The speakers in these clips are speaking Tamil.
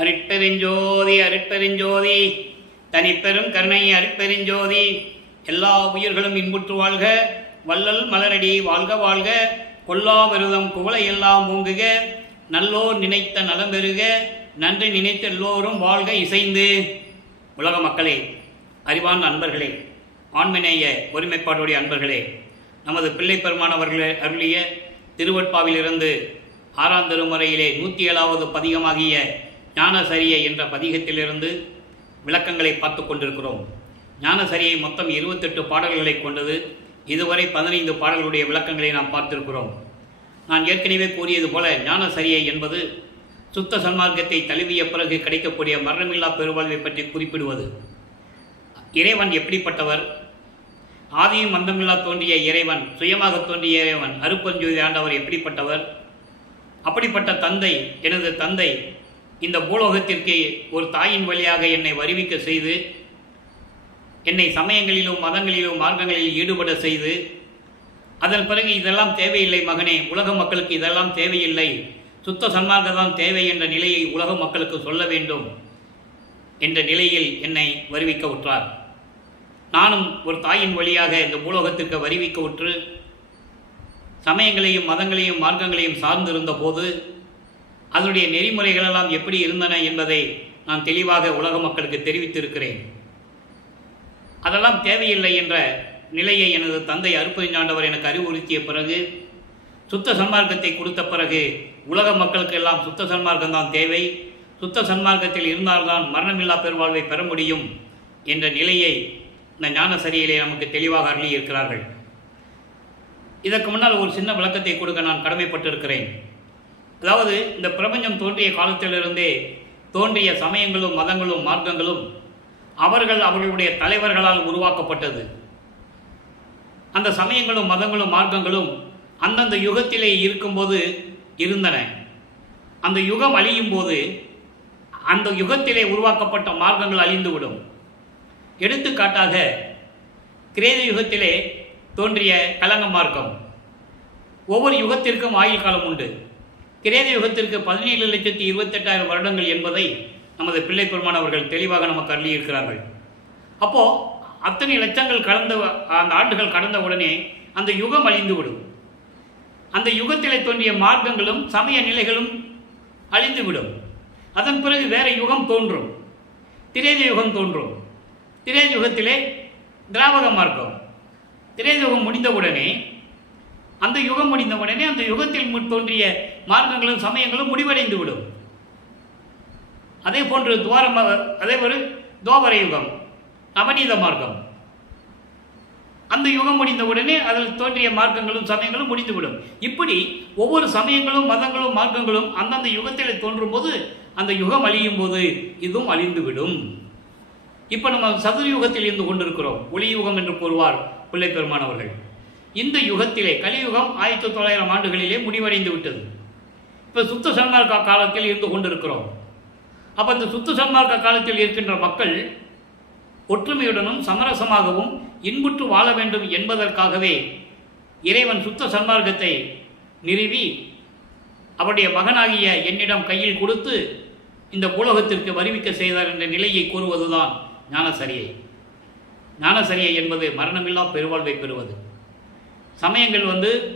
அருட்பெருஞ்சோதி அருட்பெருஞ்சோதி தனிப்பெரும் கருணை அருட்பெருஞ்சோதி. எல்லா உயிர்களும் இன்புற்று வாழ்க, வள்ளல் மலரடி வாழ்க வாழ்க, கொல்லா விரதம் குவளை எல்லாம் ஓங்குக, நல்லோர் நினைத்த நலம் பெறுக, நன்றி நினைத்த எல்லோரும் வாழ்க இசைந்து. உலக மக்களே, அறிவான அன்பர்களே, ஆண்மநேய ஒருமைப்பாடுடைய அன்பர்களே, நமது பிள்ளை பெருமானவர்களே அருளிய திருவட்பாவிலிருந்து 6ஆம் திருமுறையிலே 107வது பதிகமாகிய ஞானசரியை என்ற பதிகத்திலிருந்து விளக்கங்களை பார்த்து கொண்டிருக்கிறோம். ஞானசரியை மொத்தம் 28 பாடல்களை கொண்டது. இதுவரை 15 பாடல்களுடைய விளக்கங்களை நாம் பார்த்திருக்கிறோம். நான் ஏற்கனவே கூறியது போல ஞானசரியை என்பது சுத்த சன்மார்க்கத்தை தழுவிய பிறகு கிடைக்கக்கூடிய மரணமில்லா பெருவாழ்வை பற்றி குறிப்பிடுவது. இறைவன் எப்படிப்பட்டவர்? ஆதியும் மந்தமில்லா தோன்றிய இறைவன், சுயமாக தோன்றிய இறைவன் அருப்பஞ்சோதி ஆண்டவர் எப்படிப்பட்டவர்? அப்படிப்பட்ட தந்தை, எனது தந்தை இந்த பூலோகத்திற்கு ஒரு தாயின் வழியாக என்னை வருவிக்க செய்து, என்னை சமயங்களிலும் மதங்களிலும் மார்க்கங்களில் ஈடுபட செய்து, அதன் பிறகு இதெல்லாம் தேவையில்லை மகனே, உலக மக்களுக்கு இதெல்லாம் தேவையில்லை, சுத்த சன்மார்க்கம் தான் தேவை என்ற நிலையை உலக மக்களுக்கு சொல்ல வேண்டும் என்ற நிலையில் என்னை வருவிக்க உற்றார். நானும் ஒரு தாயின் வழியாக இந்த பூலோகத்திற்கு வருவிக்க உற்று சமயங்களையும் மதங்களையும் மார்க்கங்களையும் சார்ந்திருந்த போது அதனுடைய நெறிமுறைகளெல்லாம் எப்படி இருந்தன என்பதை நான் தெளிவாக உலக மக்களுக்கு தெரிவித்திருக்கிறேன். அதெல்லாம் தேவையில்லை என்ற நிலையை எனது தந்தை அருப்பெருஞ்சாண்டவர் எனக்கு அறிவுறுத்திய பிறகு, சுத்த சன்மார்க்கத்தை கொடுத்த பிறகு உலக மக்களுக்கு எல்லாம் சுத்த சன்மார்க்கம் தான் தேவை, சுத்த சன்மார்க்கத்தில் இருந்தால்தான் மரணமில்லா பெருவாழ்வை பெற முடியும் என்ற நிலையை இந்த ஞானசரியிலே நமக்கு தெளிவாக அருளி இருக்கிறார்கள். இதற்கு முன்னால் ஒரு சின்ன விளக்கத்தை கொடுக்க நான் கடமைப்பட்டிருக்கிறேன். அதாவது, இந்த பிரபஞ்சம் தோன்றிய காலத்திலிருந்தே தோன்றிய சமயங்களும் மதங்களும் மார்க்கங்களும் அவர்களுடைய தலைவர்களால் உருவாக்கப்பட்டது. அந்த சமயங்களும் மதங்களும் மார்க்கங்களும் அந்தந்த யுகத்திலே இருக்கும்போது இருந்தன. அந்த யுகம் அழியும் போது அந்த யுகத்திலே உருவாக்கப்பட்ட மார்க்கங்கள் அழிந்துவிடும். எடுத்துக்காட்டாக, கிரேத யுகத்திலே தோன்றிய கலங்க மார்க்கம். ஒவ்வொரு யுகத்திற்கும் ஆயுள் காலம் உண்டு. கிரேத யுகத்திற்கு 17,28,000 வருடங்கள் என்பதை நமது பிள்ளை பெருமானவர்கள் தெளிவாக நமக்கு அருளியிருக்கிறார்கள். அப்போது அத்தனை லட்சங்கள் கடந்த அந்த ஆண்டுகள் கடந்த உடனே அந்த யுகம் அழிந்துவிடும். அந்த யுகத்திலே தோன்றிய மார்க்கங்களும் சமய நிலைகளும் அழிந்துவிடும். அதன் பிறகு வேறு யுகம் தோன்றும், திரேத யுகம் தோன்றும். திரேத யுகத்திலே திராவக மார்க்கம். திரேத யுகம் முடிந்தவுடனே, அந்த யுகம் முடிந்தவுடனே அந்த யுகத்தில் தோன்றிய மார்க்கங்களும் சமயங்களும் முடிவடைந்து விடும். அதே போன்று அதேபோல் துவாபர யுகம், நவநீத மார்க்கம். அந்த யுகம் முடிந்தவுடனே அதில் தோன்றிய மார்க்கங்களும் சமயங்களும் முடிந்துவிடும். இப்படி ஒவ்வொரு சமயங்களும் மதங்களும் மார்க்கங்களும் அந்தந்த யுகத்தில் தோன்றும் போது அந்த யுகம் அழியும் போது இதுவும் அழிந்துவிடும். இப்போ நம்ம சதுர்யுகத்தில் இருந்து கொண்டிருக்கிறோம். ஒளியுகம் என்று கூறுவார் பிள்ளை பெருமானவர்கள். இந்த யுகத்திலே, கலியுகம் 1900 ஆண்டுகளிலே முடிவடைந்து விட்டது. இப்போ சுத்த சன்மார்க்க காலத்தில் இருந்து கொண்டிருக்கிறோம். அப்போ இந்த சுத்த சன்மார்க்க காலத்தில் இருக்கின்ற மக்கள் ஒற்றுமையுடனும் சமரசமாகவும் இன்புற்று வாழ வேண்டும் என்பதற்காகவே இறைவன் சுத்த சன்மார்க்கத்தை நிறுவி அவருடைய மகனாகிய என்னிடம் கையில் கொடுத்து இந்த பூலோகத்திற்கு வருவிக்க செய்தார் என்ற நிலையை கூறுவதுதான் ஞானசரியை. ஞானசரியை என்பது மரணமில்லா பெருவாழ்வை பெறுவது. சமயங்கள்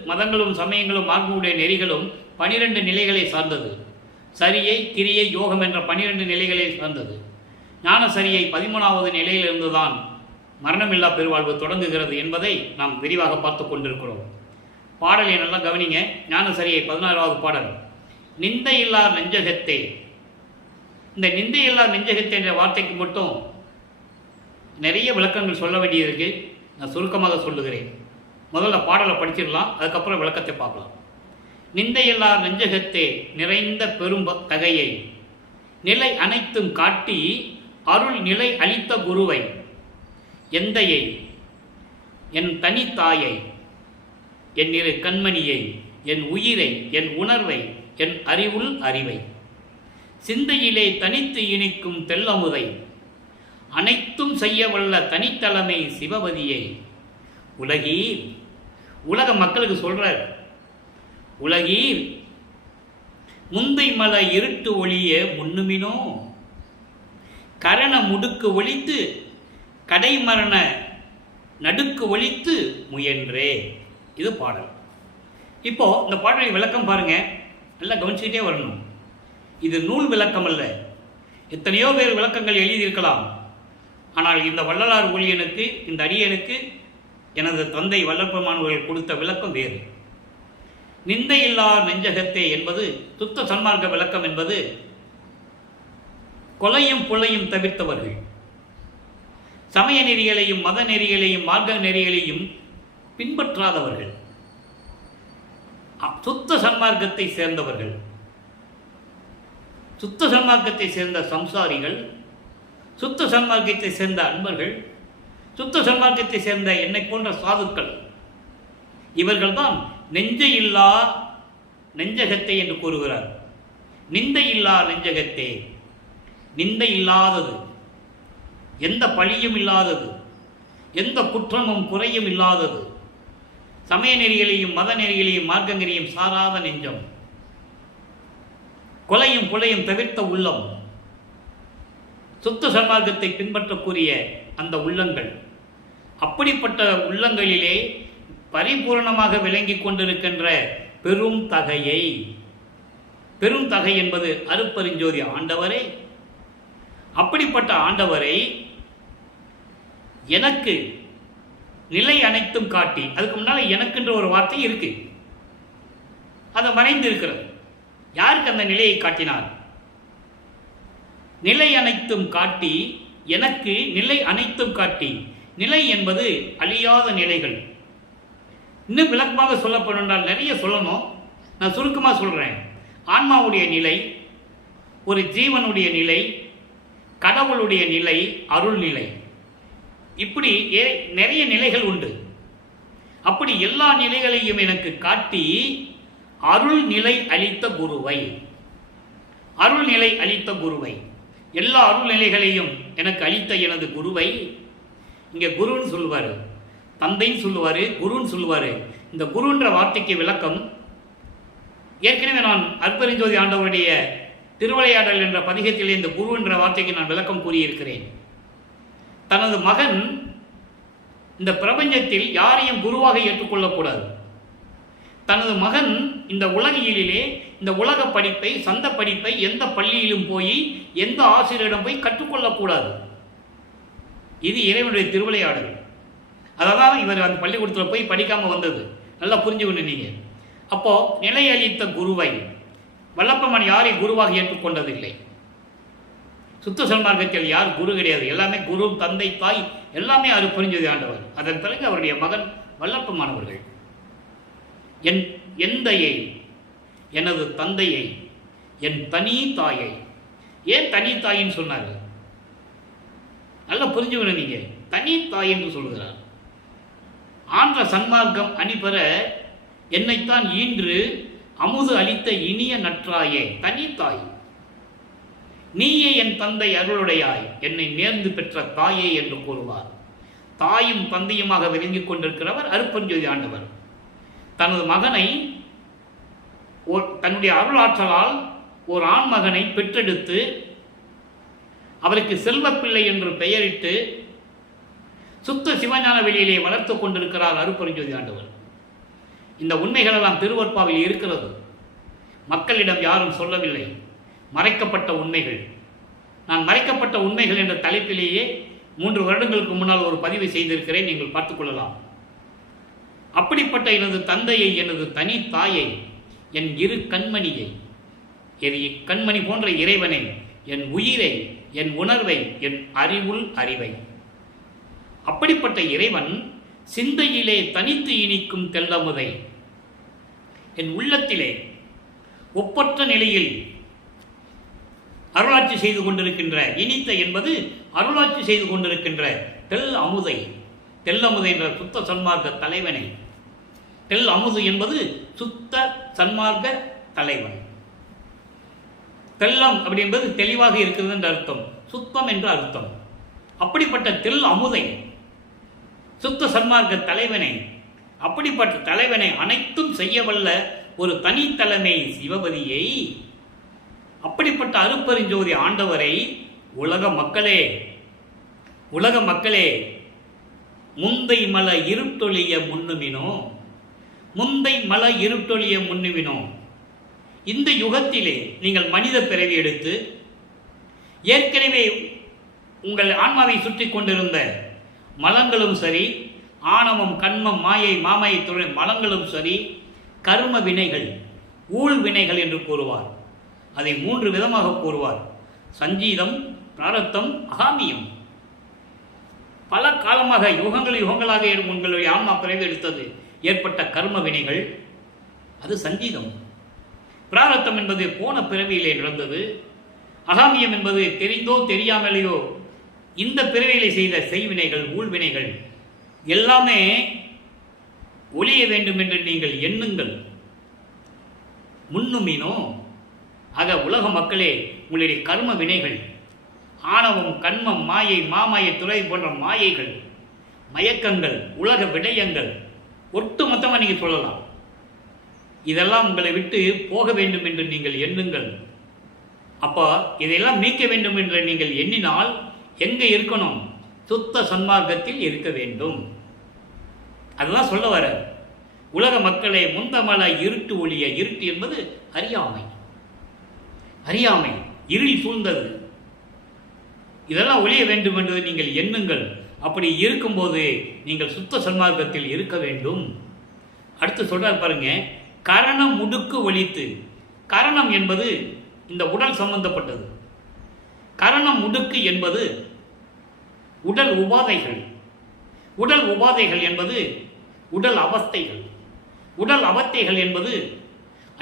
மதங்களும் சமயங்களும் மார்க்கமுடைய நெறிகளும் 12 நிலைகளை சார்ந்தது. சரியை, கிரியை, யோகம் என்ற 12 நிலைகளை சார்ந்தது. ஞானசரியை 13வது நிலையிலிருந்து தான் மரணமில்லா பெருவாழ்வு தொடங்குகிறது என்பதை நாம் விரிவாக பார்த்து கொண்டிருக்கிறோம். பாடலை நல்லா கவனிங்க. ஞானசரியை 16வது பாடல். நிந்தையில்லா நெஞ்சகத்தே. இந்த நிந்தையில்லா நெஞ்சகத்தே என்ற வார்த்தைக்கு மட்டும் நிறைய விளக்கங்கள் சொல்ல வேண்டியிருக்கு. நான் சுருக்கமாக சொல்லுகிறேன். முதல்ல பாடலை படிச்சிடலாம், அதுக்கப்புறம் விளக்கத்தை பார்க்கலாம். நிந்தையில்லா நெஞ்சகத்தே நிறைந்த பெரும் தகையை நிலை அனைத்தும் காட்டி அருள் நிலை அளித்த குருவை, எந்தையை, என் தனித்தாயை, என் இரு கண்மணியை, என் உயிரை, என் உணர்வை, என் அறிவுள் அறிவை, சிந்தையிலே தனித்து இனிக்கும் தெல்லமுதை, அனைத்தும் செய்ய வல்ல தனித்தலைமை சிவபதியை, உலகீர், உலக மக்களுக்கு சொல்றார், உலகீர் முந்தை மல இருட்டு ஒளிய முன்னுமினோ கரண முடுக்கு ஒழித்து கடைமரண நடுக்கு ஒழித்து முயன்றே. இது பாடல். இப்போ இந்த பாடலை விளக்கம் பாருங்க, நல்லா கவனிச்சுக்கிட்டே வரணும். இது நூல் விளக்கம் அல்ல. எத்தனையோ பேர் விளக்கங்கள் எழுதியிருக்கலாம். ஆனால் இந்த வள்ளலார் ஊழியனுக்கு, இந்த அடியனுக்கு எனது தந்தை வல்லற்பமானவர்கள் கொடுத்த விளக்கம் வேறு. நிந்தையில்லார் நெஞ்சகத்தே என்பது சுத்த சன்மார்க்க விளக்கம் என்பது கொலையும் புலையும் தவிர்த்தவர்கள், சமய நெறிகளையும் மத நெறிகளையும் மார்க்க நெறிகளையும் பின்பற்றாதவர்கள், சுத்த சன்மார்க்கத்தை சேர்ந்தவர்கள், சுத்த சன்மார்க்கத்தை சேர்ந்த சம்சாரிகள், சுத்த சன்மார்க்கத்தை சேர்ந்த அன்பர்கள், சுத்த சன்மார்க்கத்தை சேர்ந்த என்னை போன்ற சாதுக்கள், இவர்கள்தான் நெஞ்சையில்லா நெஞ்சகத்தை என்று கூறுகிறார். நிந்தையில்லா நெஞ்சகத்தே, நிந்தை இல்லாதது, எந்த பழியும் இல்லாதது, எந்த குற்றமும் குறையும் இல்லாதது, சமய நெறிகளையும் மத நெறிகளையும் மார்க்க நெறியும் சாராத நெஞ்சம், கொலையும் புலையும் தவிர்த்த உள்ளம், சுத்த சன்மார்க்கத்தை பின்பற்றக்கூடிய அந்த உள்ளங்கள், அப்படிப்பட்ட உள்ளங்களிலே பரிபூர்ணமாக விளங்கி கொண்டிருக்கின்ற பெரும் தகையை, பெரும் தகை என்பது அருட்பெருஞ்சோதி ஆண்டவரே, அப்படிப்பட்ட ஆண்டவரை எனக்கு நிலை அனைத்தும் காட்டி, அதுக்கு முன்னால் எனக்குன்ற ஒரு வார்த்தை இருக்கு, அது மறைந்து இருக்கிறது. யாருக்கு அந்த நிலையை காட்டினார்? நிலை அனைத்தும் காட்டி, எனக்கு நிலை அனைத்தும் காட்டி. நிலை என்பது அழியாத நிலைகள். இன்னும் விளக்கமாக சொல்லப்படும் நிறைய சொல்லணும், நான் சுருக்கமாக சொல்கிறேன். ஆன்மாவுடைய நிலை, ஒரு ஜீவனுடைய நிலை, கடவுளுடைய நிலை, அருள் நிலை, இப்படி நிறைய நிலைகள் உண்டு. அப்படி எல்லா நிலைகளையும் எனக்கு காட்டி அருள் நிலை அளித்த குருவை, அருள் நிலை அளித்த குருவை, எல்லா அருள் நிலைகளையும் எனக்கு அளித்த எனது குருவை, இங்கே குருன்னு சொல்லுவார், தந்தைன்னு சொல்லுவார், குருன்னு சொல்லுவார். இந்த குருன்ற வார்த்தைக்கு விளக்கம் ஏற்கனவே நான் அருட்பெருஞ்சோதி ஆண்டவருடைய திருவிளையாடல் என்ற பதிகத்திலே இந்த குரு என்ற வார்த்தைக்கு நான் விளக்கம் கூறியிருக்கிறேன். தனது மகன் இந்த பிரபஞ்சத்தில் யாரையும் குருவாக ஏற்றுக்கொள்ளக்கூடாது. தனது மகன் இந்த உலகியலிலே இந்த உலக படிப்பை, சந்த படிப்பை எந்த பள்ளியிலும் போய் எந்த ஆசிரியரிடம் போய் கற்றுக்கொள்ளக்கூடாது. இது இறைவனுடைய திருவிளையாடல். அதான் இவர் அந்த பள்ளிக்கூடத்தில் போய் படிக்காமல் வந்தது. நல்லா புரிஞ்சுக்கணும் நீங்கள். அப்போ நிலை அளித்த குருவை வல்லப்பமன் யாரையும் குருவாக ஏற்றுக்கொண்டதில்லை. சுத்த சன்மார்க்கத்தில் யார் குரு கிடையாது. எல்லாமே குரு, தந்தை, தாய் எல்லாமே அருட்பெருஞ்சோதி ஆண்டவர். அதன் பிறகு அவருடைய மகன் வல்லப்பமானவர்கள். என் எந்தையை, எனது தந்தையை, என் தனி தாயை. ஏன் தனி தாயின்னு சொன்னார்? நல்லா புரிஞ்சுக்கணும் நீங்கள். தனி தாய் என்று சொல்கிறார். ஆன்ற சன்மார்க்கம் அணிபெற என்னைத்தான் ஈன்று அமுது அளித்த இனிய நற்றாயே, தனி தாய். நீயே என் தந்தை அருளுடையாய், என்னை நேர்ந்து பெற்ற தாயே என்று கூறுவார். தாயும் தந்தையுமாக விளங்கிக் கொண்டிருக்கிறவர் அருட்பெருஞ்சோதி ஆண்டவர். தனது மகனை தன்னுடைய அருளாற்றலால் ஒரு ஆண் மகனை பெற்றெடுத்து அவருக்கு செல்வப்பிள்ளை என்று பெயரிட்டு சுத்த சிவஞான வெளியிலே வளர்த்து கொண்டிருக்கிறார் அருட்பெருஞ்சோதி ஆண்டவர். இந்த உண்மைகளெல்லாம் திருவற்பாவில் இருக்கிறது. மக்களிடம் யாரும் சொல்லவில்லை. மறைக்கப்பட்ட உண்மைகள். நான் மறைக்கப்பட்ட உண்மைகள் என்ற தலைப்பிலேயே 3 வருடங்களுக்கு முன்னால் ஒரு பதிவு செய்திருக்கிறேன், நீங்கள் பார்த்துக்கொள்ளலாம். அப்படிப்பட்ட எனது தந்தையை, எனது தனி தாயை, என் இரு கண்மணியை, என் கண்மணி போன்ற இறைவனை, என் உயிரை, என் உணர்வை, என் அறிவுள் அறிவை, அப்படிப்பட்ட இறைவன் சிந்தையிலே தனித்து இனிக்கும் தெல்லமுதை, என் உள்ளத்திலே ஒப்பற்ற நிலையில் அருளாட்சி செய்து கொண்டிருக்கின்ற, இனித்த என்பது அருளாட்சி செய்து கொண்டிருக்கின்ற தெல் அமுதை, தெல்லமுதை என்ற சுத்த சன்மார்க்க தலைவனை. தெல் அமுது என்பது சுத்த சன்மார்க்க தலைவன். தெல்லம் அப்படி என்பது தெளிவாக இருக்கிறது என்ற அர்த்தம், சுத்தம் என்ற அர்த்தம். அப்படிப்பட்ட தெல் அமுதை, சுத்த சன்மார்க்க தலைவனை, அப்படிப்பட்ட தலைவனை அனைத்தும் செய்யவல்ல ஒரு தனித்தலைமை சிவபதியை அப்படிப்பட்ட அருட்பெருஞ்சோதி ஆண்டவரை உலக மக்களே முந்தை மல இருட்டொழிய முன்னுமினோ. இந்த யுகத்திலே நீங்கள் மனித பிறவி எடுத்து ஏற்கனவே உங்கள் ஆன்மாவை சுற்றி கொண்டிருந்த மலங்களும் சரி, ஆணவம், கண்மம், மாயை, மாமாயை தொழில் மலங்களும் சரி, கர்ம வினைகள், ஊழ் வினைகள் என்று கூறுவார். அதை 3 விதமாக கூறுவார்: சஞ்சீதம், பிராரத்தம், அகாமியம். பல காலமாக யுகங்களாக உங்களுடைய ஆன்மா பிறவி எடுத்தது ஏற்பட்ட கர்ம வினைகள், அது சஞ்சீதம். பிராரத்தம் என்பது போன பிறவியிலே நடந்தது. அகாமியம் என்பது தெரிந்தோ தெரியாமலேயோ இந்த பிறவியிலே செய்த செய்வினைகள், ஊழ்வினைகள் எல்லாமே ஒழிய வேண்டும் என்று நீங்கள் எண்ணுங்கள். முன்னுமினோ. ஆக உலக மக்களே, உங்களுடைய கர்ம வினைகள், ஆணவம், கண்மம், மாயை, மாமாயை துறை போன்ற மாயைகள், மயக்கங்கள், உலக விடயங்கள் ஒட்டு மொத்தமாக நீங்கள் சொல்லலாம். இதெல்லாம் உங்களை விட்டு போக வேண்டும் என்று நீங்கள் எண்ணுங்கள். அப்போ இதையெல்லாம் நீக்க வேண்டும் என்று நீங்கள் எண்ணினால் எங்கே இருக்கணும்? சுத்த சன்மார்க்கத்தில் இருக்க வேண்டும். அதுதான் சொல்ல வர. உலக மக்களை முந்தமல இருட்டு ஒழிய. இருட்டு என்பது அறியாமை, இருள் சூழ்ந்தது. இதெல்லாம் ஒழிய வேண்டும் என்று நீங்கள் எண்ணுங்கள். அப்படி இருக்கும்போது நீங்கள் சுத்த சன்மார்க்கத்தில் இருக்க வேண்டும். அடுத்து சொல்றார் பாருங்க, கரணம் முடுக்கு ஒழித்து. கரணம் என்பது இந்த உடல் சம்பந்தப்பட்டது. கரணம் முடுக்கு என்பது உடல் உபாதைகள். உடல் உபாதைகள் என்பது உடல் அவஸ்தைகள். உடல் அவஸ்தைகள் என்பது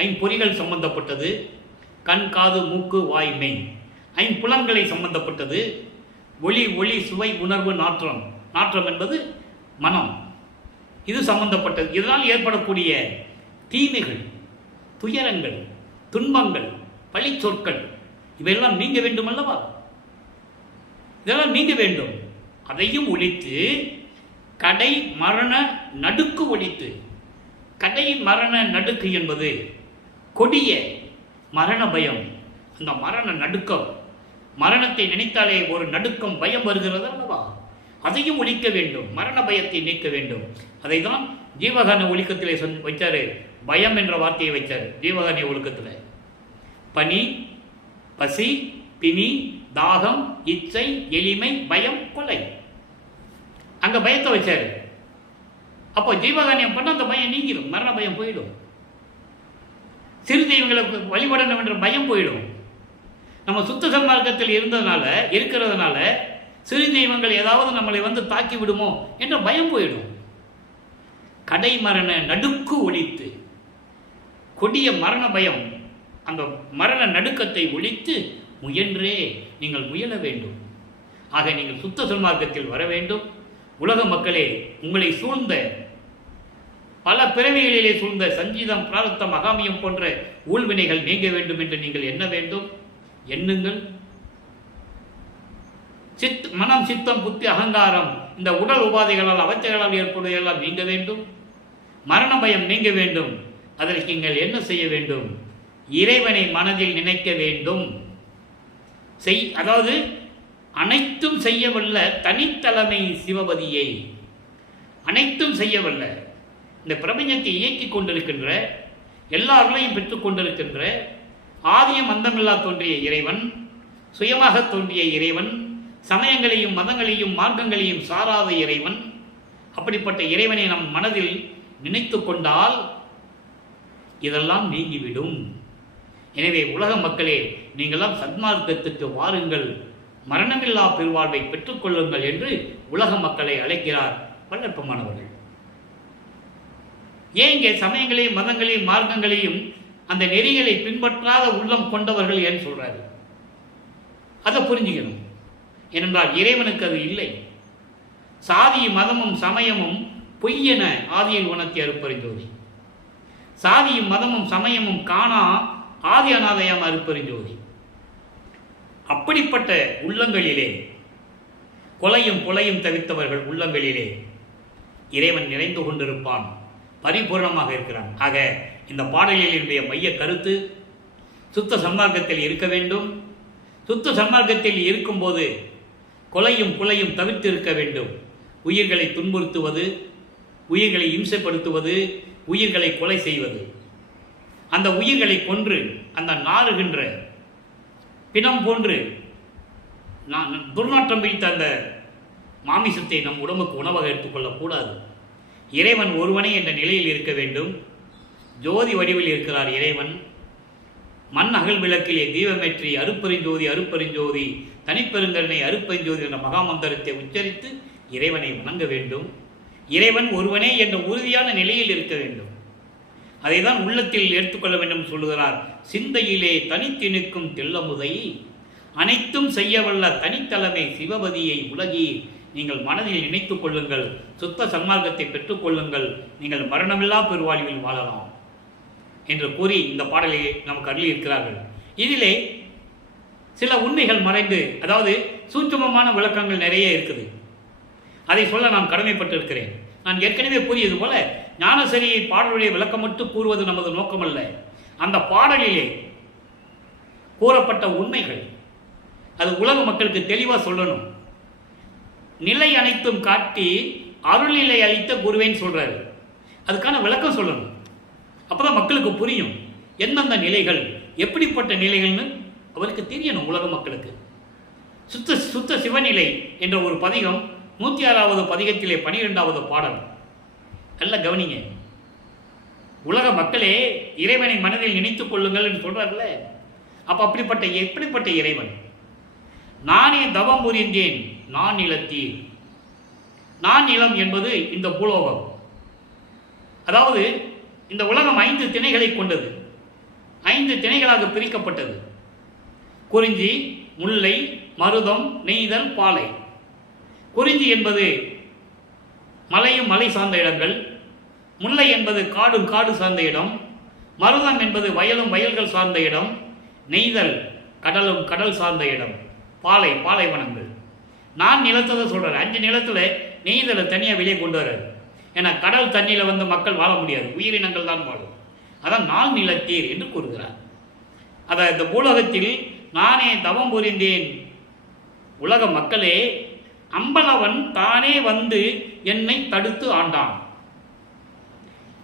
ஐம்பொறிகள் சம்பந்தப்பட்டது. கண், காது, மூக்கு, வாய், மெய், ஐம்புலன்களை சம்பந்தப்பட்டது. ஒளி, சுவை, உணர்வு, நாற்றம் என்பது மனம். இது சம்பந்தப்பட்டது. இதனால் ஏற்படக்கூடிய தீமைகள், துயரங்கள், துன்பங்கள், பழி சொற்கள் இவையெல்லாம் நீங்க வேண்டும் அல்லவா? இதெல்லாம் நீங்க வேண்டும். அதையும் ஒழித்து கடை மரண நடுக்கு ஒழித்து. கடை மரண நடுக்கு என்பது கொடிய மரண பயம். அந்த மரண நடுக்கம், மரணத்தை நினைத்தாலே ஒரு நடுக்கம், பயம் வருகிறது அல்லவா? அதையும் ஒழிக்க வேண்டும். மரண பயத்தை நீக்க வேண்டும். அதை தான் ஜீவகான ஒழுக்கத்திலே வைத்தாரு. பயம் என்ற வார்த்தையை வைத்தார் ஜீவகானிய ஒழுக்கத்தில். பனி, பசி, பிணி, தாகம், இச்சை, எளிமை, பயம், கொலை, அங்க பயத்தை வச்சாரு. அப்போ ஜீவகானியம் பண்ண அந்த பயம் நீங்கிடும், மரண பயம் போயிடும். சிறு தெய்வங்களுக்கு வழிபடணும் என்ற பயம் போயிடும். நம்ம சுத்த சன்மார்க்கத்தில் இருக்கிறதுனால சிறு தெய்வங்கள் ஏதாவது நம்மளை வந்து தாக்கி விடுமோ என்ற பயம் போயிடும். கடை மரண நடுக்கு ஒழித்து. கொடிய மரண பயம், அந்த மரண நடுக்கத்தை ஒழித்து முயன்றே நீங்கள் முயல வேண்டும். ஆக நீங்கள் சுத்த சன்மார்க்கத்தில் வர வேண்டும். உலக மக்களே, உங்களை சூழ்ந்த பல பிறவிகளிலே சூழ்ந்த சஞ்சீதம், பிராரத்தம், அகாமியம் போன்ற ஊழ்வினைகள் நீங்க வேண்டும் என்று நீங்கள் எண்ண வேண்டும். எண்ணுங்கள். மனம், சித்தம், புத்தி, அகங்காரம், இந்த உடல் உபாதைகளால் அவச்சைகளால் ஏற்படுவதெல்லாம் நீங்க வேண்டும். மரண பயம் நீங்க வேண்டும். அதற்கு நீங்கள் என்ன செய்ய வேண்டும்? இறைவனை மனதில் நினைக்க வேண்டும். அதாவது அனைத்தும் செய்யவல்ல தனித்தலைமை சிவபதியை, அனைத்தும் செய்யவல்ல, இந்த பிரபஞ்சத்தை இயக்கிக் கொண்டிருக்கின்ற, எல்லார்களையும் பெற்றுக் கொண்டிருக்கின்ற, ஆதியம் அந்தமில்லா தோன்றிய இறைவன், சுயமாக தோன்றிய இறைவன், சமயங்களையும் மதங்களையும் மார்க்கங்களையும் சாராத இறைவன். அப்படிப்பட்ட இறைவனை நம் மனதில் நினைத்து கொண்டால் இதெல்லாம் நீங்கிவிடும். எனவே உலக மக்களே, நீங்களாம் சன்மார்க்கத்துக்கு வாருங்கள், மரணமில்லா பெருவாழ்வை பெற்றுக்கொள்ளுங்கள் என்று உலக மக்களை அழைக்கிறார் வல்லற்பமானவர்கள். ஏன் இங்கே சமயங்களையும் மதங்களையும் மார்க்கங்களையும் அந்த நெறிகளை பின்பற்றாத உள்ளம் கொண்டவர்கள் ஏன் சொல்றாரு? அதை புரிஞ்சுக்கணும். ஏனென்றால் இறைவனுக்கு அது இல்லை. சாதி, மதமும் சமயமும் பொய்யென ஆதியில் உணர்த்திய அருட்பெருஞ்சோதி. சாதியும் மதமும் சமயமும் காணா ஆதி அநாதையாம் அருட்பெருஞ்சோதி. அப்படிப்பட்ட உள்ளங்களிலே, கொலையும் கொலையும் தவிர்த்தவர்கள் உள்ளங்களிலே இறைவன் நிறைந்து கொண்டிருப்பான், பரிபூர்ணமாக இருக்கிறான். ஆக இந்த பாடலினுடைய மைய கருத்து, சுத்த சன்மார்க்கத்தில் இருக்க வேண்டும். சுத்த சன்மார்க்கத்தில் இருக்கும்போது கொலையும் புலையும் தவிர்த்து இருக்க வேண்டும். உயிர்களை துன்புறுத்துவது, உயிர்களை இம்சைப்படுத்துவது, உயிர்களை கொலை செய்வது, அந்த உயிர்களை கொன்று அந்த நாறுகின்ற பிணம் போன்று துர்நாற்றம் பிடித்த அந்த மாமிசத்தை நம் உடம்புக்கு உணவாக எடுத்துக்கொள்ளக்கூடாது. இறைவன் ஒருவனே என்ற நிலையில் இருக்க வேண்டும். ஜோதி வடிவில் இருக்கிறார் இறைவன். மண் அகல் விளக்கிலே தீபமேற்றி அருப்பெருஞ்சோதி அருப்பெருஞ்சோதி தனிப்பெருங்கருணை அருப்பெருஞ்சோதி என்ற மகாமந்திரத்தை உச்சரித்து இறைவனை வணங்க வேண்டும். இறைவன் ஒருவனே என்ற உறுதியான நிலையில் இருக்க வேண்டும். அதை தான் உள்ளத்தில் எடுத்துக்கொள்ள வேண்டும் சொல்லுகிறார். சிந்தையிலே தனித்து நிற்கும் தெல்லமுதை அனைத்தும் செய்யவல்ல தனித்தலைமை சிவபதியை உலகி நீங்கள் மனதில் நினைத்துக் கொள்ளுங்கள். சுத்த சன்மார்க்கத்தை பெற்றுக்கொள்ளுங்கள். நீங்கள் மரணமில்லா பெருவாழ்வில் வாழலாம் என்று கூறி இந்த பாடலை நமக்கு அருளியிருக்கிறார்கள். இதிலே சில உண்மைகள் மறைந்து, அதாவது சூட்சுமமான விளக்கங்கள் நிறைய இருக்குது. அதை சொல்ல நான் கடமைப்பட்டிருக்கிறேன். நான் ஏற்கனவே கூறியது போல ஞானசரியை பாடலுடைய விளக்கம் மட்டும் கூறுவது நமது நோக்கமல்ல. அந்த பாடலிலே கூறப்பட்ட உண்மைகள் அது உலக மக்களுக்கு தெளிவாக சொல்லணும். நிலை அனைத்தும் காட்டி அருள்நிலை அளித்த குருவேன்னு சொல்றாரு. அதுக்கான விளக்கம் சொல்லணும். அப்பதான் மக்களுக்கு புரியும் எந்தெந்த நிலைகள், எப்படிப்பட்ட நிலைகள்னு அவருக்கு தெரியணும். உலக மக்களுக்கு சுத்த சிவநிலை என்ற ஒரு பதிகம் 106வது பதிகத்திலே 12வது பாடல். நல்ல கவனிங்க. உலக மக்களே இறைவனை மனதில் நினைத்துக் கொள்ளுங்கள் என்று சொல்றாருல்ல. அப்ப அப்படிப்பட்ட எப்படிப்பட்ட இறைவன்? நானே தவம் புரிந்தேன் நான் நிலத்தீர். நான் நிலம் என்பது இந்த பூலோகம். அதாவது இந்த உலகம் 5 திணைகளை கொண்டது. 5 திணைகளாக பிரிக்கப்பட்டது. குறிஞ்சி, முல்லை, மருதம், நெய்தல், பாலை. குறிஞ்சி என்பது மலையும் மலை சார்ந்த இடங்கள். முல்லை என்பது காடும் காடு சார்ந்த இடம். மருதம் என்பது வயலும் வயல்கள் சார்ந்த இடம். நெய்தல் கடலும் கடல் சார்ந்த இடம். பாலை பாலைவனங்கள். நான் நிலத்தை சொல்கிறார். 5 நிலத்தில் நெய்தலை தனியாக வெளியே கொண்டு வர்றாரு. ஏன்னா கடல் தண்ணியில் வந்து மக்கள் வாழ முடியாது, உயிரினங்கள் தான் வாழும். அதான் நான் நிலத்தீர் என்று கூறுகிறார். அதை இந்த பூலகத்தில் நானே தவம் புரிந்தேன். உலக மக்களே, அம்பலவன் தானே வந்து என்னை தடுத்து ஆண்டான்.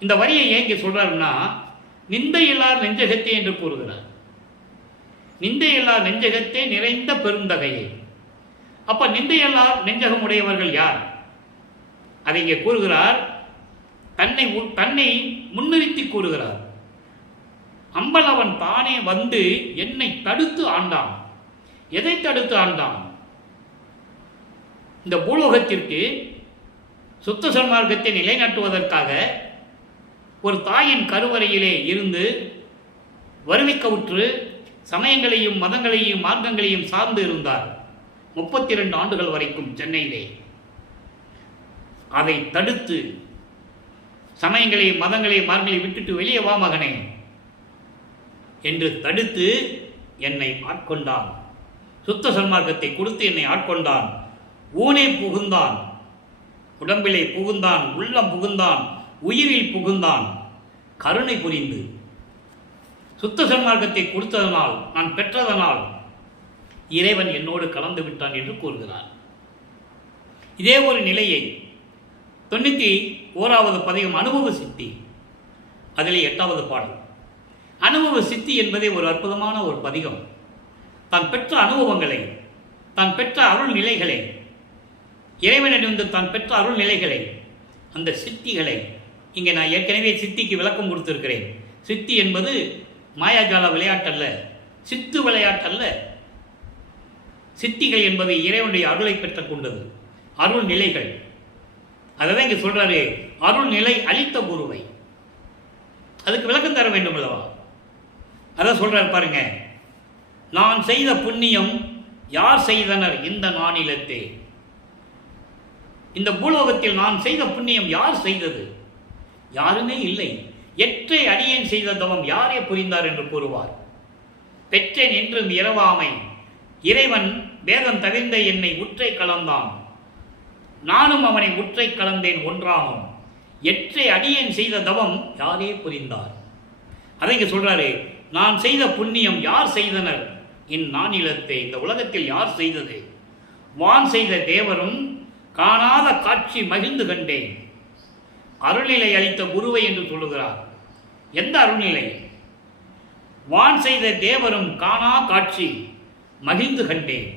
இந்த வரியை ஏன் இங்கே சொல்றாருன்னா, நிந்தையில்லார் நெஞ்சகத்தே என்று கூறுகிறார். நிந்தையில்லார் நெஞ்சகத்தே நிறைந்த பெருந்தகையே. அப்ப நிந்தையில்லார் நெஞ்சகம் உடையவர்கள் யார்? அதை இங்கே கூறுகிறார். தன்னை முன்னிறுத்தி கூறுகிறார். அம்பலவன் தானே வந்து என்னை தடுத்து ஆண்டான். எதை தடுத்து ஆண்டான்? இந்த பூலோகத்திற்கு சுத்த சன்மார்க்கத்தை நிலைநாட்டுவதற்காக ஒரு தாயின் கருவறையிலே இருந்து வருவிக்கவுற்று சமயங்களையும் மதங்களையும் மார்க்கங்களையும் சார்ந்து இருந்தார் 32 ஆண்டுகள் வரைக்கும் சென்னையிலே. அதை தடுத்து சமயங்களையும் மதங்களையும் மார்க்கங்களையும் விட்டுட்டு வெளியே வா மகனே என்று தடுத்து என்னை ஆட்கொண்டான். சுத்த சன்மார்க்கத்தை கொடுத்து என்னை ஆட்கொண்டான். ஊனே புகுந்தான், உடம்பிலே புகுந்தான், உள்ளம் புகுந்தான், உயிரில் புகுந்தான். கருணை புரிந்து சுத்த சன்மார்க்கத்தை கொடுத்ததனால், நான் பெற்றதனால் இறைவன் என்னோடு கலந்து விட்டான் என்று கூறுகிறார். இதே ஒரு நிலையை 91வது பதிகம் அனுபவ சித்தி, அதிலே 8வது பாடல். அனுபவ சித்தி என்பதே ஒரு அற்புதமான ஒரு பதிகம். தான் பெற்ற அனுபவங்களை, தான் பெற்ற அருள் நிலைகளை, இறைவனிடமிருந்து தான் பெற்ற அருள் நிலைகளை, அந்த சித்திகளை இங்கே நான் ஏற்கனவே சித்திக்கு விளக்கம் கொடுத்திருக்கிறேன். சித்தி என்பது மாயாஜால விளையாட்டல்ல, சித்து விளையாட்டல்ல. சித்திகள் என்பது இறைவனுடைய அருளை பெற்ற கொண்டது, அருள் நிலைகள். அதான் இங்கே சொல்றாரு, அருள் நிலை அளித்த குருவை. அதுக்கு விளக்கம் தர வேண்டும் அல்லவா? அதான் சொல்றாரு பாருங்க. நான் செய்த புண்ணியம் யார் செய்தனர் இந்த நானிலத்தே. இந்த பூலோகத்தில் நான் செய்த புண்ணியம் யார் செய்தது? யாருமே இல்லை. எற்றை அடியேன் செய்த தவம் யாரே புரிந்தார் என்று கூறுவார். பெற்றேன் என்றும் இரவாமை இறைவன் வேதம் தவிர்ந்த என்னை உற்றை கலந்தான். நானும் அவனை உற்றை கலந்தேன் ஒன்றானும். எற்றை அடியேன் செய்த தவம் யாரே புரிந்தார். அதை இங்கே சொல்றாரு. நான் செய்த புண்ணியம் யார் செய்தனர்? என் நானிலத்தை, இந்த உலகத்தில் யார் செய்தது? வான் செய்த தேவரும் காணாத காட்சி மகிழ்ந்து கண்டேன். அருள்நிலை அளித்த குருவை என்று சொல்லுகிறார். எந்த அருள்நிலை? வான் செய்த தேவரும் காணா காட்சி மகிழ்ந்து கண்டேன்.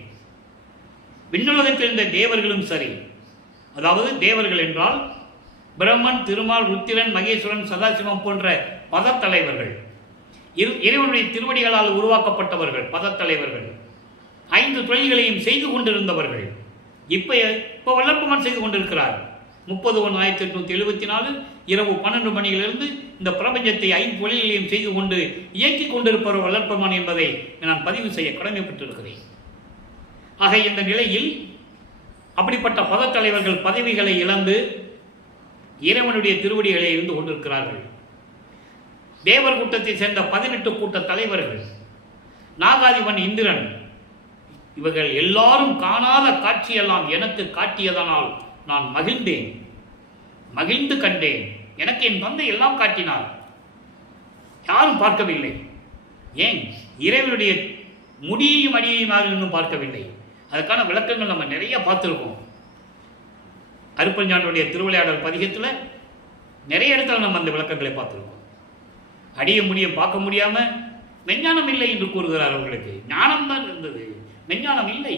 விண்ணுலகத்தில் இருந்த தேவர்களும் சரி, அதாவது தேவர்கள் என்றால் பிரம்மன், திருமால், ருத்திரன், மகேஸ்வரன், சதாசிவம் போன்ற பதத்தலைவர்கள், இறைவனுடைய திருவடிகளால் உருவாக்கப்பட்டவர்கள், பதத்தலைவர்கள், 5 தொழில்களையும் செய்து கொண்டிருந்தவர்கள். இப்போ வல்லற்பமான் செய்து கொண்டிருக்கிறார். 30/1/1874 இரவு 12 மணியிலிருந்து இந்த பிரபஞ்சத்தை 5 தொழில்களையும் செய்து கொண்டு இயக்கிக் கொண்டிருப்பவர் வல்லற்பமான் என்பதை நான் பதிவு செய்ய கடமைப்பட்டிருக்கிறேன். ஆக இந்த நிலையில் அப்படிப்பட்ட பதத்தலைவர்கள் பதவிகளை இழந்து இறைவனுடைய திருவடிகளை இருந்து கொண்டிருக்கிறார்கள். தேவர் கூட்டத்தை சேர்ந்த 18 கூட்ட தலைவர்கள், நாகாதிபன் இந்திரன், இவர்கள் எல்லாரும் காணாத காட்சியெல்லாம் எனக்கு காட்டியதனால் நான் மகிழ்ந்தேன், மகிழ்ந்து கண்டேன். எனக்கு என் தந்தை எல்லாம் காட்டினார், யாரும் பார்க்கவில்லை. ஏன்? இறைவனுடைய முடியையும் அடியையும் யாரும் இன்னும் பார்க்கவில்லை. அதுக்கான விளக்கங்கள் நம்ம நிறைய பார்த்துருக்கோம். அருப்பஞ்சாண்டுடைய திருவிளையாடல் பதிகத்தில் நிறைய இடத்துல நம்ம அந்த விளக்கங்களை பார்த்துருக்கோம். அடிய முடியும் பார்க்க முடியாம மெஞ்ஞானம் இல்லை என்று கூறுகிறார். அவர்களுக்கு ஞானம் தான் இருந்தது, மெஞ்ஞானம் இல்லை.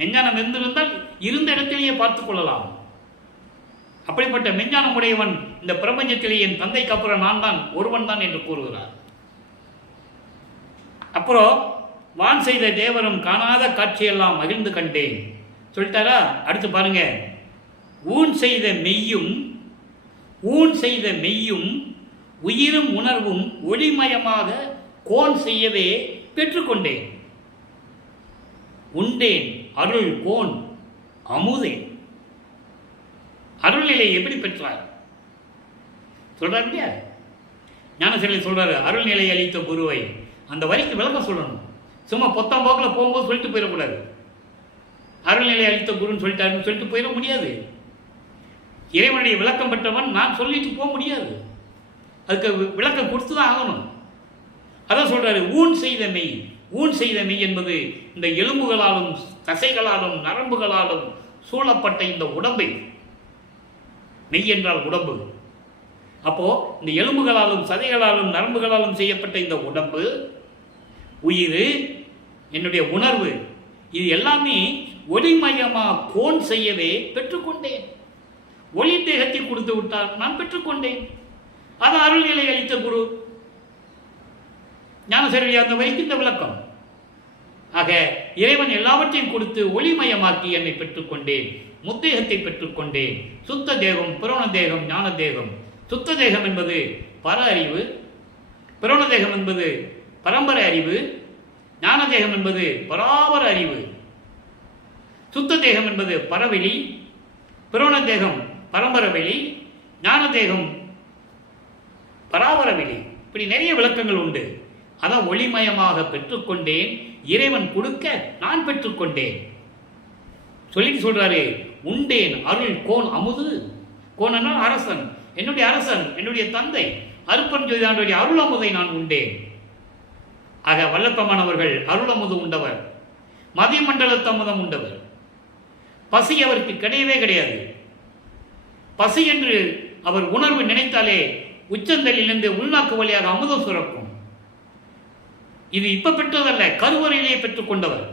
மெஞ்ஞானம் இருந்திருந்தால் இருந்த இடத்திலேயே பார்த்துக் கொள்ளலாம். அப்படிப்பட்ட மெஞ்ஞானம் உடையவன் இந்த பிரபஞ்சத்திலே என் தந்தைக்கு அப்புறம் நான் தான் ஒருவன் தான் என்று கூறுகிறார். அப்புறம் வான் செய்த தேவரும் காணாத காட்சியெல்லாம் மகிழ்ந்து கண்டேன் சொல்லிட்டாரா? அடுத்து பாருங்க, ஊன் செய்த மெய்யும் உயிரும் உணர்வும் ஒளிமயமாக கோன் செய்யவே பெற்றுக்கொண்டேன். உண்டேன் அருள் கோன் அமுதே. அருள்நிலை எப்படி பெற்றார் சொல்றாரு இல்லையா? ஞானசேகரன் சொல்றாரு, அருள்நிலை அளித்த குருவை. அந்த வரிக்கு விளக்கம் சொல்லணும். சும்மா பொத்தாம் போக்கில் போகும்போது சொல்லிட்டு போயிடக்கூடாது. அருள்நிலை அளித்த குருன்னு சொல்லிட்டாருன்னு சொல்லிட்டு போயிட முடியாது. இறைவனுடைய விளக்கம் பெற்றவன் நான் சொல்லிட்டு போக முடியாது. அதுக்கு விளக்கம் கொடுத்து தான் ஆகணும். அதான் சொல்றாரு, ஊன் செய்த மெய் என்பது இந்த எலும்புகளாலும் தசைகளாலும் நரம்புகளாலும் சூழப்பட்ட இந்த உடம்பை, மெய் என்றால் உடம்பு. அப்போ இந்த எலும்புகளாலும் சதைகளாலும் நரம்புகளாலும் செய்யப்பட்ட இந்த உடம்பு, உயிர், என்னுடைய உணர்வு, இது எல்லாமே ஒளிமயமா கோன் செய்யவே பெற்றுக்கொண்டேன். ஒளி தேகத்தை கொடுத்து விட்டால் நான் பெற்றுக்கொண்டேன். அது அருள்நிலை அளித்த குரு. ஞானசேகரன் அந்த வரைக்கும் இந்த விளக்கம். ஆக இறைவன் எல்லாவற்றையும் கொடுத்து ஒளிமயமாக்கி என்னை பெற்றுக்கொண்டேன், முத்தேகத்தை பெற்றுக்கொண்டேன். சுத்த தேகம், புரோண தேகம், ஞான தேகம். சுத்த தேகம் என்பது பர அறிவு, புரோண தேகம் என்பது பரம்பரை அறிவு, ஞான தேகம் என்பது பராபர அறிவு. சுத்த தேகம் என்பது பரவெளி, புரோண தேகம் பரம்பரை வெளி, ஞான தேகம் பராபர வெளி. இப்படி நிறைய விளக்கங்கள் உண்டு. அதான் ஒளிமயமாக பெற்றுக்கொண்டேன், இறைவன் கொடுக்க நான் பெற்றுக்கொண்டேன் சொல்லிட்டு சொல்றாரு, உண்டேன் அருள் கோன் அமுது. கோன் அரசன், என்னுடைய அரசன், என்னுடைய தந்தை அருட்பெருஞ்சோதியாருடைய அருள் அமுதை நான் உண்டேன். ஆக வல்லப்பமானவர்கள் அருள் அமுது உண்டவர், மதிய மண்டலத்து அமுதம் உண்டவர். பசி அவருக்கு கிடையவே கிடையாது. பசி என்று அவர் உணர்வு நினைத்தாலே உச்சந்தலிலிருந்து உள்நாக்கு வழியாக அமுதம் சுரக்கும். இது இப்ப பெற்றதல்ல, கருவறையிலேயே பெற்றுக்கொண்டவர்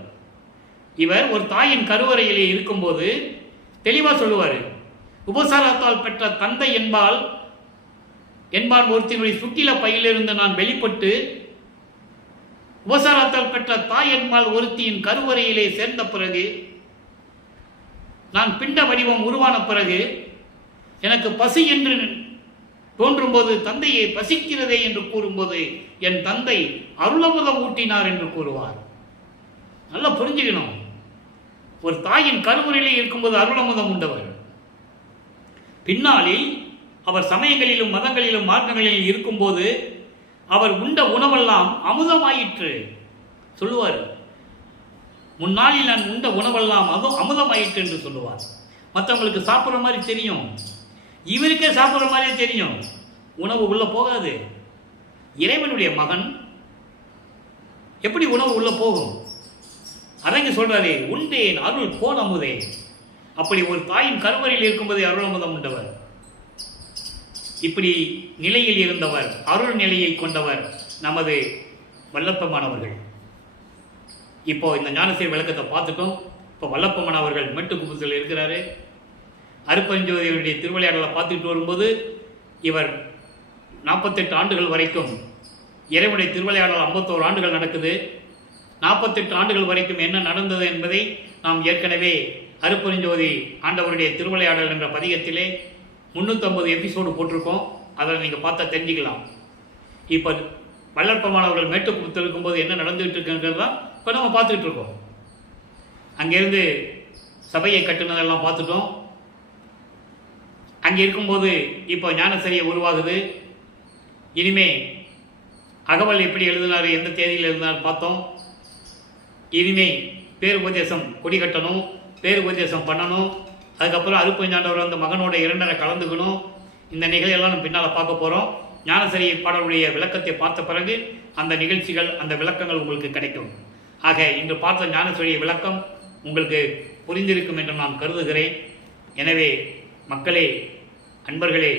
இவர். ஒரு தாயின் கருவறையிலே இருக்கும்போது தெளிவா சொல்லுவார், உபசாரத்தால் பெற்ற தந்தை என்பான் ஒருத்தினுடைய சுக்கில பையிலிருந்து நான் வெளிப்பட்டு உபசாரத்தால் பெற்ற தாய் என்பால் ஒருத்தியின் கருவறையிலே சேர்ந்த பிறகு, நான் பிண்ட வடிவம் உருவான பிறகு எனக்கு பசி என்று தோன்றும் போது தந்தையை பசிக்கிறதே என்று கூறும்போது என் தந்தை அருளமுதம் ஊட்டினார் என்று கூறுவார். நல்லா புரிஞ்சுக்கணும். ஒரு தாயின் கருவறையிலே இருக்கும்போது அருளமுதம் உண்டவர். பின்னாளில் அவர் சமயங்களிலும் மதங்களிலும் மார்க்கங்களிலும் இருக்கும்போது அவர் உண்ட உணவெல்லாம் அமுதமாயிற்று சொல்லுவார். முன்னாளில் நான் உண்ட உணவெல்லாம் அமுதமாயிற்று என்று சொல்லுவார். மற்றவங்களுக்கு சாப்பிட்ற மாதிரி தெரியும், இவருக்கே சாப்பிட்ற மாதிரி தெரியும். உணவு உள்ள போகாது. இறைவனுடைய மகன், எப்படி உணவு உள்ள போகும்? அதங்க சொல்றாரு, உண்டேன் அருள் கோலமுதே. அப்படி ஒரு தாயின் கருவறையில் இருக்கும்போது அருளமுதம் உண்டவர். இப்படி நிலையில் இருந்தவர், அருள் நிலையை கொண்டவர் நமது வல்லப்பமானவர்கள். இப்போ இந்த ஞானசீர் விளக்கத்தை பார்த்துட்டோம். இப்போ வல்லப்பமானவர்கள் மெட்டுக்குப்பத்தில் இருக்கிறாரு. அருப்பெருஞ்சோதியுடைய திருவிளையாடலை பார்த்துட்டு வரும்போது இவர் 48 ஆண்டுகள் வரைக்கும், இறைவனுடைய திருவிளையாடல் 51 ஆண்டுகள் நடக்குது. 48 ஆண்டுகள் வரைக்கும் என்ன நடந்தது என்பதை நாம் ஏற்கனவே அருப்பெருஞ்சோதி ஆண்டவருடைய திருவிளையாடல் என்ற பதிகத்திலே 350 எபிசோடு போட்டிருக்கோம். அதை நீங்கள் பார்த்தா தெரிஞ்சுக்கலாம். இப்போ வல்லற்பமானவர்கள் மேட்டுக்குப்பத்தில் இருக்கும்போது என்ன நடந்துகிட்டு இருக்குங்கிறது தான் இப்போ நம்ம பார்த்துக்கிட்டு இருக்கோம். அங்கேருந்து சபையை கட்டுனதெல்லாம் பார்த்துட்டோம். அங்கே இருக்கும்போது இப்போ ஞானசரியை உருவாகுது. இனிமே அகவல் எப்படி எழுதினார், எந்த தேதியில் எழுதினார் பார்த்தோம். இனிமே பேர் உபதேசம் கொடி கட்டணும், பேர் உபதேசம் பண்ணணும். அதுக்கப்புறம் அருப்பெருஞ்சாண்டவர் அந்த மகனோட 2.5 கலந்துக்கணும். இந்த நிகழ்ச்சியெல்லாம் நம்ம பின்னால் பார்க்க போகிறோம். ஞானசரி பாடலுடைய விளக்கத்தை பார்த்த பிறகு அந்த நிகழ்ச்சிகள், அந்த விளக்கங்கள் உங்களுக்கு கிடைக்கும். ஆக இன்று பார்த்த ஞானசரியை விளக்கம் உங்களுக்கு புரிந்திருக்கும் என்று நான் கருதுகிறேன். எனவே மக்களே, அன்பர்களே,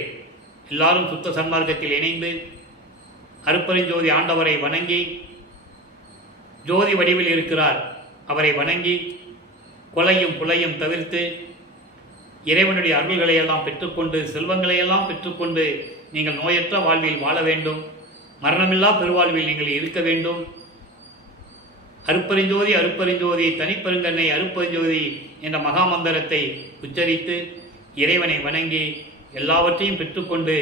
எல்லாரும் சுத்த சன்மார்க்கத்தில் இணைந்து அருப்பெருஞ்சோதி ஆண்டவரை வணங்கி, ஜோதி வடிவில் இருக்கிறார் அவரை வணங்கி, கொலையும் புலையும் தவிர்த்து இறைவனுடைய அருள்களையெல்லாம் பெற்றுக்கொண்டு, செல்வங்களையெல்லாம் பெற்றுக்கொண்டு நீங்கள் நோயற்ற வாழ்வில் வாழ வேண்டும். மரணமில்லா பெருவாழ்வில் நீங்கள் இருக்க வேண்டும். அருப்பெருஞ்சோதி அருப்பெருஞ்சோதி தனிப்பெருங்கண்ணை அருப்பெருஞ்சோதி என்ற மகாமந்திரத்தை உச்சரித்து இறைவனை வணங்கி எல்லாவற்றையும் பெற்றுக்கொண்டு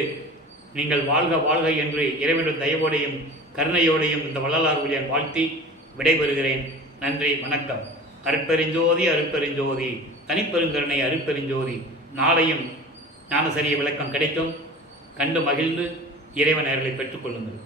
நீங்கள் வாழ்க வாழ்க என்று இறைவனுடைய தயவோடையும் கருணையோடையும் இந்த வள்ளலார் ஊழியன் வாழ்த்தி விடைபெறுகிறேன். நன்றி, வணக்கம். அருட்பெருஞ்சோதி அருட்பெருஞ்சோதி தனிப்பெருங்கருணை அருட்பெருஞ்சோதி. நாளையும் ஞானசரிய விளக்கம் கிடைக்கும். கண்டு மகிழ்ந்து இறைவன் அருளை பெற்றுக்கொள்ளுங்கள்.